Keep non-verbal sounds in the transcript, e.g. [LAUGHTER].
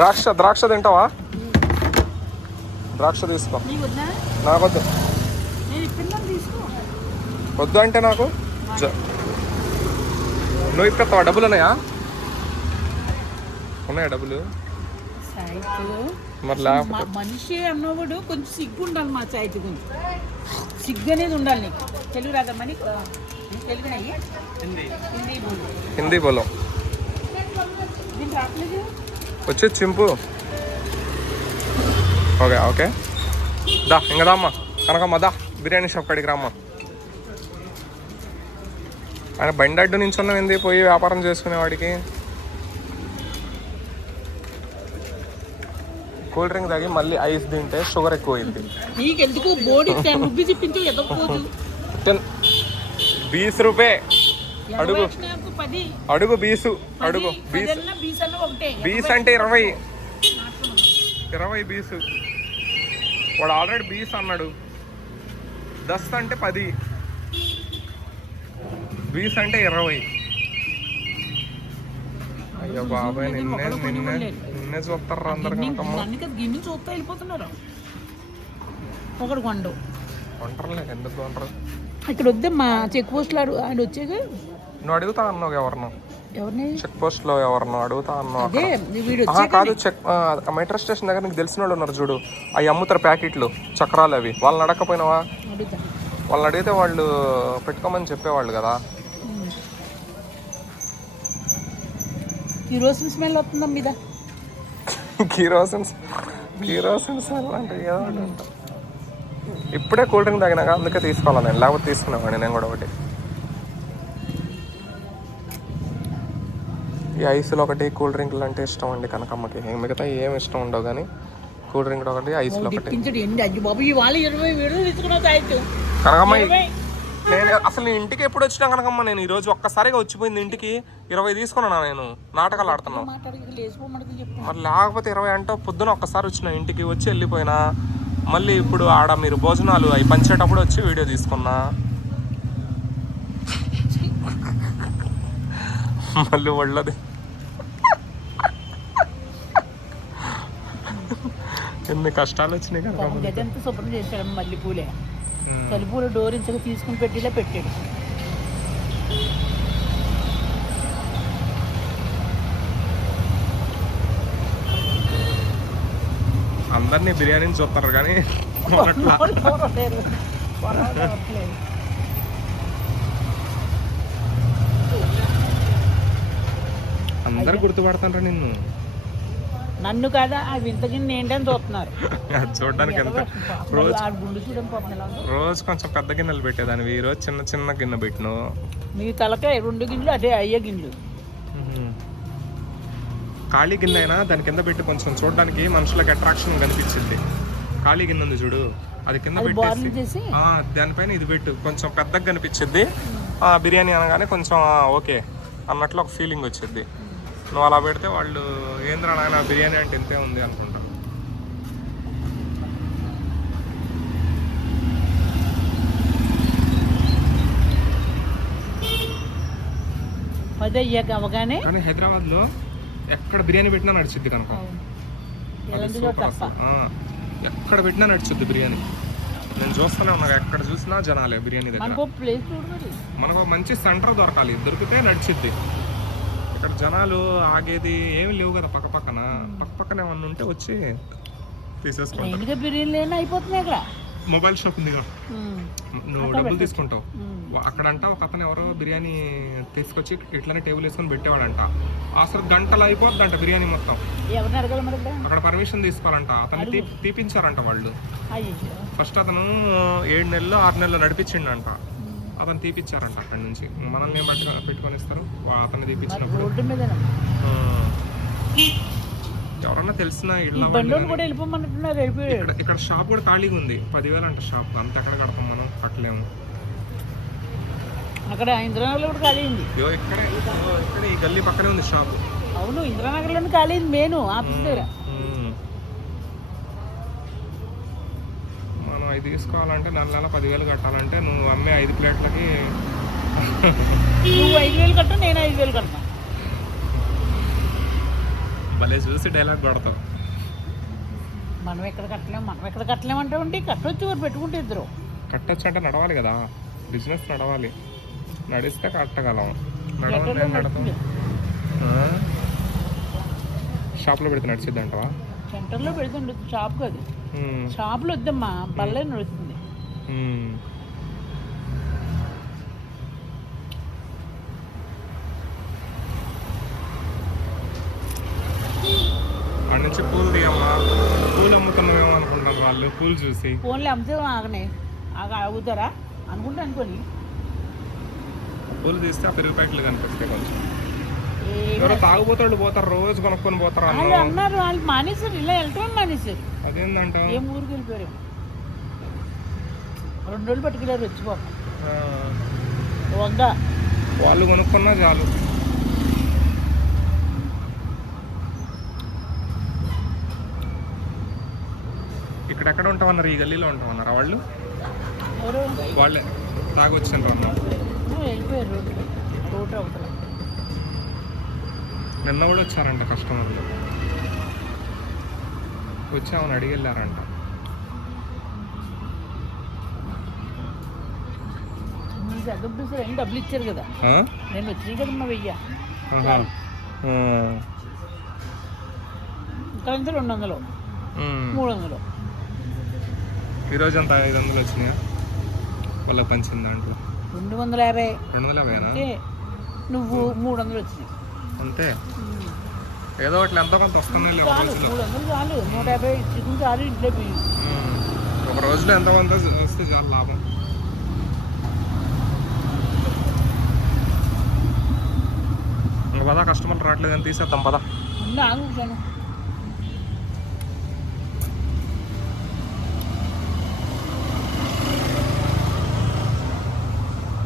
ద్రాక్ష ద్రాక్ష తింటావా? ద్రాక్ష తీసుకో. నీకు వద్దా నాకొద్దు వద్దు అంటే నాకు? జ- నువ్వు ఇప్పిస్తావా డబ్బులు ఉన్నాయా? ఉన్నాయా డబ్బులు? మరి మనిషి అన్నవాడు కొంచెం సిగ్గు ఉండాలి మా సైతు కొంచెం. సిగ్గు అనేది ఉండాలి నీకు. తెలుగు రాదమ్మా నీకు నీకు తెలుగు హిందీ. బోలు. హిందీ బోలో. దీనికి రావట్లేదు వచ్చి చింపు. Okay okay. దా ఇంకా దామ్మా కనకమ్మ దా. బిర్యానీ షాప్ కాడికి రామ్మా ఆయన బండి అడ్డు నుంచి ఏంది? పోయి వ్యాపారం చేసుకునేవాడికి కూల్ డ్రింక్ తాగి మళ్ళీ ఐస్ తింటే షుగర్ ఎక్కువైంది. బీస్ రూపే. అడుగు. అడుగు బీసు అడుగు బీస్. అంటే ఇరవై. ఇరవై బీసు. వాడు ఆల్రెడీ బీస్ అన్నాడు. దస్ అంటే పది. బీస్ అంటే ఇరవై. అయ్యో బాబాయ్ నిన్నే నిన్నే నిన్నే చూస్తారు అందరు గిన్నె చూస్తా వెళ్ళిపోతున్నారు. ఒకడు కొండు. కొంటారులే ఎందుకు కొంటారు? ఇక్కడ వద్దమ్మా చెక్ పోస్టులు అడు ఆయన వచ్చాక నువ్వు అడుగుతా అన్నావు ఎవరినో. ఎవరిని? చెక్ పోస్ట్లో ఎవరినో అడుగుతా అన్నావు అదే వీడు ఆహా, కాదు చెక్ ఆ, మెట్రో స్టేషన్ దగ్గర నీకు తెలిసిన వాళ్ళు ఉన్నారు చూడు. అవి అమ్ముతారు ప్యాకెట్లు చక్రాలు అవి. వాళ్ళని అడగకపోయినావా? అడుగుతా. వాళ్ళని అడిగితే వాళ్ళు పెట్టుకోమని చెప్పేవాళ్ళు కదా. ఈ రోజు స్మెల్ వస్తుందా మీద? [LAUGHS] కీరోసిన్స్ కీరోసిన్స్ అంటే ఏదో ఒకటి. ఇప్పుడే కూల్ డ్రింక్ తాగినాక అందుకే తీసుకోవాలి నేను? లేకపోతే తీసుకునేవాడిని నేను కూడా ఒకటి. ఈ ఐస్లో ఒకటి కూల్ డ్రింక్లు అంటే ఇష్టం అండి కనకమ్మకి. మిగతా ఏం ఇష్టం ఉండవు కానీ కూల్ డ్రింక్ ఒకటి ఐస్లో ఒకటి. కనకమ్మ నేను అసలు నేను ఇంటికి ఎప్పుడు వచ్చినా కనకమ్మ నేను ఈరోజు ఒక్కసారిగా వచ్చిపోయింది ఇంటికి ఇరవై తీసుకున్నాను నేను? నాటకాలు ఆడుతున్నాను మరి లేకపోతే ఇరవై అంటే పొద్దున ఒక్కసారి వచ్చిన ఇంటికి వచ్చి వెళ్ళిపోయినా మళ్ళీ ఇప్పుడు ఆడ మీరు భోజనాలు అవి పంచేటప్పుడు వచ్చి వీడియో తీసుకున్నా. మళ్ళీ ఒళ్ళది. ఎన్ని కష్టాలు వచ్చినాయి గదంతా శుభ్రం చేశాడు మళ్ళీ పూలే తలుపులు డోర్ ఇంచక తీసుకుని పెట్టిలా పెట్టాడు. అందరినీ బిర్యానీని చూస్తారు కానీ. అందరు గుర్తుపడతారు నిన్ను. నన్ను కాదా? ఆ వింత గిన్నె ఏంటని చూస్తున్నారు. చూడడానికి ఎంత రోజు కొంచెం పెద్ద గిన్నెలు పెట్టేదాన్ని ఈ రోజు చిన్న చిన్న గిన్నె పెట్టినావు. మీ తలకాయ రెండు గిన్నెలు అదే అయ్యే గిన్నెలు. ఖాళీ గిన్నె అయినా దాని కింద పెట్టి కొంచెం చూడడానికి మనుషులకు అట్రాక్షన్ కనిపించింది. ఖాళీ గిన్నె ఉంది చూడు అది కింద పెట్టేసి దానిపైన ఇది పెట్టు కొంచెం పెద్దగా కనిపించింది. ఆ, బిర్యానీ అనగానే కొంచెం ఓకే అన్నట్లు ఒక ఫీలింగ్ వచ్చింది. నువ్వు అలా పెడితే వాళ్ళు ఏంద్రా నాయన బిర్యానీ అంటే ఇంతే ఉంది అనుకుంటా. అవగానే కానీ హైదరాబాద్లో ఎక్కడ బిర్యానీ పెట్టినా నడిచిద్ది కనుక. ఎక్కడ పెట్టినా నడుచుద్ది బిర్యానీ. నేను చూస్తూనే ఉన్నా ఎక్కడ చూసినా జనాలే బిర్యానీ దగ్గర. మనకు మంచి సెంటర్ దొరకాలి దొరికితే నడిచిద్ది. ఇక్కడ జనాలు ఆగేది ఏమి లేవు కదా పక్క పక్కన. పక్క పక్కన ఏమన్నా ఉంటే వచ్చి తీసేసుకుంటారు. మెయిన్గా బిర్యానీ అయిపోతున్నాయి ఇక్కడ మొబైల్ షాప్ ఉందిగా. నువ్వు డబ్బులు తీసుకుంటావు. అక్కడంట ఒక అతను ఎవరో బిర్యానీ తీసుకొచ్చి ఇట్లనే టేబుల్ వేసుకొని పెట్టేవాడంట. అసలు గంటలు అయిపోద్దంట బిర్యానీ మొత్తం. అక్కడ పర్మిషన్ తీసుకోవాలంట. అతన్ని తీ- తీపించారంట వాళ్ళు. ఫస్ట్ అతను ఏడు నెలలు ఆరు నెలలు నడిపించిండంట. అతను తీపిచ్చారంట అక్కడి నుంచి. మనల్ని ఏం పట్టుకొని ఇస్తారు? తీపిచ్చినప్పుడు మీద ఆ, ఎవరన్నా తెలిసిన కూడా వెళ్ళిపోమన్నట్టున్నారు ఇక్కడ ఇక్కడ షాప్ కూడా ఖాళీగా ఉంది. పదివేలు అంట షాప్ అంత ఎక్కడ కడతాం మనం? కట్టలేము. అక్కడ ఇంద్రానగర్లో కూడా ఖాళీ ఇగో ఇక్కడే. ఇక్కడే ఈ గల్లీ పక్కనే ఉంది షాప్ అవును ఇంద్రానగర్లోనే ఖాళీ అయింది మెయిన్ ఆఫీస్ దగ్గర. మనం అవి తీసుకోవాలంటే నెల నెల పదివేలు కట్టాలంటే నువ్వు అమ్మే ఐదు ప్లేట్లకి నువ్వు ఐదు వేలు కట్ట నేను ఐదు వేలు కట్టా భలే చూసి డైలాగ్ కొడతావు మనం ఎక్కడ కట్టలేము మనం ఎక్కడ కట్టలేమంటే ఉంటే కట్టొచ్చు వారు పెట్టుకుంటే ఇద్దరు. కట్టొచ్చు అంటే నడవాలి కదా. బిజినెస్ నడవాలి. నడిస్తే కట్టగలం. నడవాలి నడతాం. షాప్లో పెడితే నడిచిద్ది అంటవా సెంటర్లో పెడుతుండే షాప్ కాదు. షాప్లో వద్దమ్మా పల్లె నడుస్తుంది అక్కడి నుంచి పూలు తీయమ్మా పూలు అమ్ముతున్నామేమో అనుకుంటారు వాళ్ళు పూలు చూసి. ఫోన్లో అమ్మితే ఆగనే. ఆగ ఆగుతారా? అనుకుంటా అనుకోని. పూలు తీస్తే ఆ పెరుగు ప్యాకెట్లు కనిపిస్తాయి కొంచెం. ఎవరో తాగుపోతాడు పోతారు రోజు కొనుక్కొని పోతారు వాళ్ళు అన్నం అన్నారు వాళ్ళు మానేశారు ఇలా వెళ్ళటం మానేశారు. అదేందంట? ఏం ఊరికి వెళ్ళిపోయారు రెండు రోజులు పట్టుకెళ్ళారు వచ్చి పాపం ఆ, వంద వాళ్ళు కొనుక్కున్నా చాలు. ఇక్కడెక్కడ ఉంటామన్నారు? ఈ గల్లీలో ఉంటామన్నారా వాళ్ళు? వాళ్ళే తాగొచ్చిండ్రు అన్న నిన్న కూడా వచ్చారంట కస్టమర్లు. వచ్చి ఆమెను అడిగి వెళ్ళారంట డబ్బులు ఇచ్చారు కదా? నేను వచ్చినాయి కదమ్మా వెయ్య రెండు వందలు. మూడు వందలు. ఈరోజు అంత ఐదు వందలు వచ్చినాయా? వాళ్ళకి పంచింది దాంట్లో. రెండు వందల యాభై. రెండు వందల యాభైనా? అంటే నువ్వు మూడు వందలు వచ్చినాయి. అంతే? ఏదో ఒకటి ఎంతో కొంత వస్తున్నాయి మూడు వందలు చాలు. నూట యాభై చికెన్ చాలు ఇంట్లో ఉమ్. ఒక రోజులో ఎంతో కొంత వస్తే చాలా లాభం. ఇంకా పదా కస్టమర్లు రావట్లేదు అని తీసేద్దాం పదా. కూర్చోను.